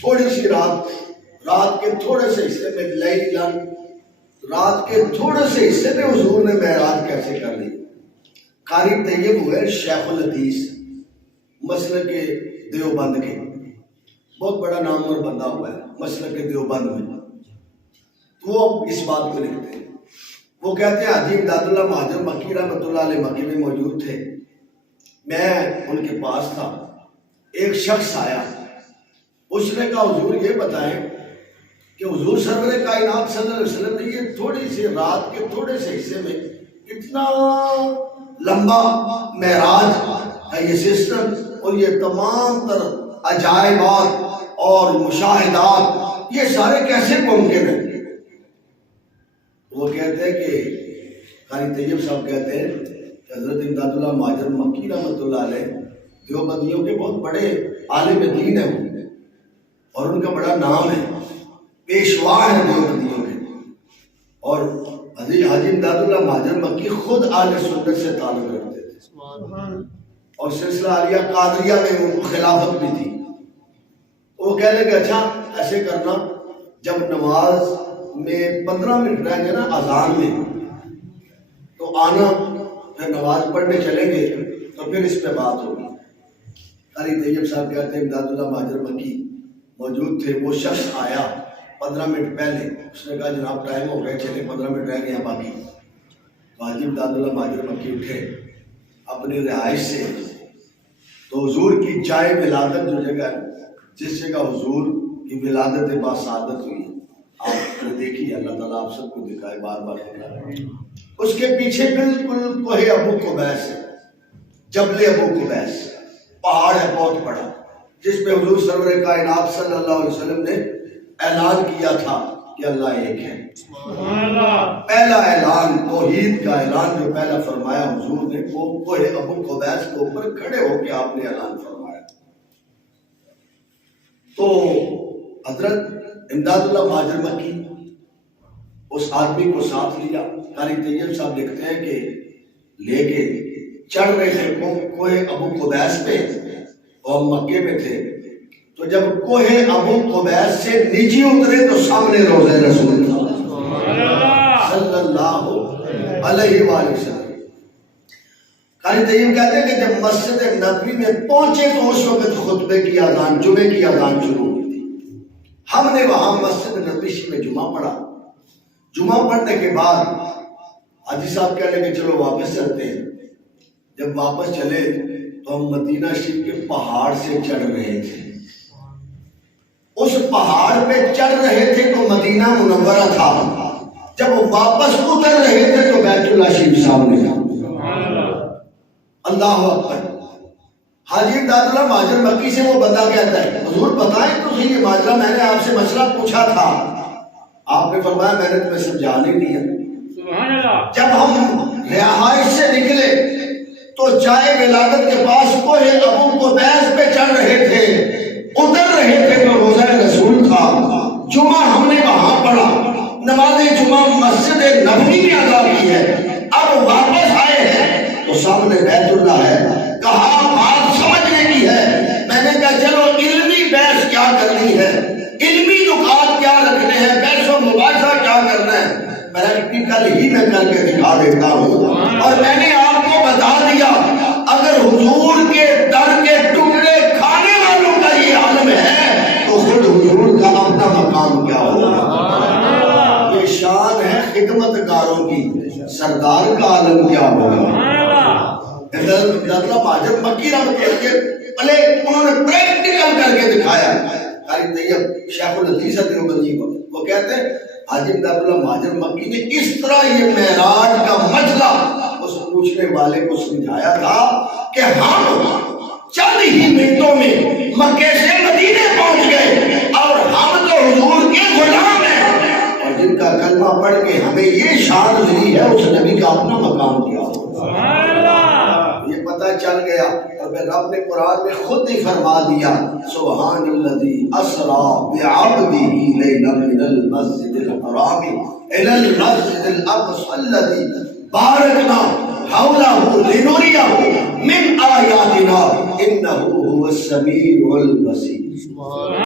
تھوڑی سی رات کے تھوڑے سے حصے میں لیلن، رات کے تھوڑے سے حصے میں حضور نے معراج کیسے کر لی؟ قاری طیب ہوئے شیخ الحدیث مسلک کے دیوبند کے، بہت بڑا نامور بندہ ہوا ہے مسلک کے دیوبند میں. وہ اس بات کو لکھتے ہیں، وہ کہتے ہیں حاجی امداد اللہ مہاجر مکی رحمۃ اللہ علیہ مکی میں موجود تھے، میں ان کے پاس تھا. ایک شخص آیا، اس نے کہا حضور یہ بتائیں کہ حضور سرور کائنات صلی اللہ علیہ وسلم نے یہ تھوڑی سی رات کے تھوڑے سے حصے میں اتنا لمبا معراج کا یہ سسٹم اور یہ تمام تر عجائبات اور مشاہدات یہ سارے کیسے ممکن ہیں؟ وہ کہتے ہیں کہ قاری طیب صاحب کہتے ہیں کہ حضرت امداد اللہ مہاجر مکی رحمۃ اللہ علیہ دیوبندیوں کے بہت بڑے عالم دین ہیں اور ان کا بڑا نام ہے، پیشوا ہے دیوبندیوں کے. اور حاجی امداد اللہ مہاجر مکی خود اہل سنت سے تعلق رکھتے تھے اور سلسلہ عالیہ قادریہ میں ان کو خلافت بھی تھی. وہ کہہ لیں کہ اچھا ایسے کرنا، جب نماز میں 15 منٹ رہ گئے نا اذان میں تو آنا، پھر نماز پڑھنے چلیں گے تو پھر اس پہ بات ہوگی. قاری طیب صاحب کہتے ہیں امداد اللہ مہاجر مکی موجود تھے. وہ شخص آیا 15 منٹ پہلے، اس نے کہا جناب ٹائم ہو گئے، چلے 15 منٹ رہ گئے ہیں باقی. حاجی امداد اللہ مہاجر مکی اٹھے اپنی رہائش سے، تو حضور کی جائے ولادت جو جگہ ہے، جس جگہ حضور کی ولادت باسعادت ہوئی، آپ نے دیکھی، اللہ تعالیٰ آپ سب کو دکھائے، بار بار دکھائے. اس کے پیچھے بالکل کوہ ابو قبیس ہے، جبل ابو قبیس پہاڑ ہے بہت بڑا، جس پہ حضور سرور کائنات صلی اللہ علیہ وسلم نے اعلان کیا تھا کہ اللہ ایک ہے. پہلا اعلان توحید کا اعلان جو پہلا فرمایا حضور نے، وہ کوہ ابو قبیس کے اوپر کھڑے ہو کے آپ نے اعلان فرمایا. تو حضرت امداد اللہ مہاجر مکی اس آدمی کو ساتھ لیا. قاری طیب صاحب لکھتے ہیں کہ لے کے چڑھ رہے تھے کوہ ابو قبیس پہ، اور مکے میں تھے. تو جب کوہ ابو قبیس سے نیچے اترے تو سامنے روضہ رسول صلی اللہ علیہ وآلہ وسلم. قاری طیب کہتے ہیں کہ جب مسجد نبوی میں پہنچے تو اس وقت خطبے کی اذان، جمعے کی اذان شروع ہوئی تھی. ہم نے وہاں مسجد نبوی میں جمعہ پڑھا. جمعہ پڑھنے کے بعد حاجی صاحب کہنے کہ چلو واپس چلتے ہیں. جب واپس چلے تو ہم مدینہ شریف کے پہاڑ سے چڑھ رہے تھے. اس پہاڑ پہ چڑھ رہے تھے تو مدینہ منورہ تھا، جب واپس اتر رہے تھے تو بیت اللہ شریف سامنے تھا. اللہ اکبر. حاجی امداد اللہ مہاجر مکی سے وہ بندہ کہتا ہے حضور بتائیں تو صحیح یہ ماجرا، میں نے آپ سے مسئلہ پوچھا تھا، آپ نے فرمایا میں نے تمہیں سمجھا نہیں دیا. جب ہم رہائش سے نکلے تو جائے ولادت کے پاس کوہ ابو قبیس پہ چڑھ رہے تھے، اتر رہے تھے تو روضہ رسول تھا. جمعہ ہم نے وہاں پڑھا، نماز جمعہ مسجد نبوی میں ادا کی ہے. اب واپس آئے ہیں تو سامنے بیت اللہ ہے. کہا بات سمجھنے کی ہے. میں نے کہا چلو علمی بحث کیا کرنی ہے، علمی نکات کیا رکھنے ہیں، بحث و مباحثہ کیا کرنا ہے، پریکٹیکل ہی میں کر کے دکھا دیتا ہوں. اور میں نے آپ کو بتا دیا اگر حضور کے در کے ٹکڑے کھانے والوں کا یہ عالم ہے تو خود حضور کا اپنا مقام کیا ہوگا. یہ شان ہے خدمت گاروں کی، سردار کا عالم کیا ہوگا. حضرت مہاجر مکی رحمۃ اللہ علیہ پہلے انہوں نے پریکٹیکل کر کے دکھایا. قاری طیب شیخ الحدیث دیوبندی کو وہ کہتے ہیں حاجی امداد اللہ مہاجر مکی نے اس طرح یہ معراج کا مسئلہ اس پوچھنے والے کو سمجھایا تھا کہ ہم چند ہی منٹوں میں مکے سے مدینے پہنچ گئے اور ہم تو حضور کے غلام ہیں، اور جن کا کلمہ پڑھ کے ہمیں یہ شان ملی ہے اس نبی کا اپنا مقام کیا ہوگا. یہ پتہ چل گیا. اور پھر رب نے قرآن میں خود ہی فرما دیا سبحان الذی اسرا بعبدہ لیلا من المسجد الحرام الی المسجد الاقصی الذی بارکنا حولہ لنریہ من آیاتنا انہ هو السمیع البصیر.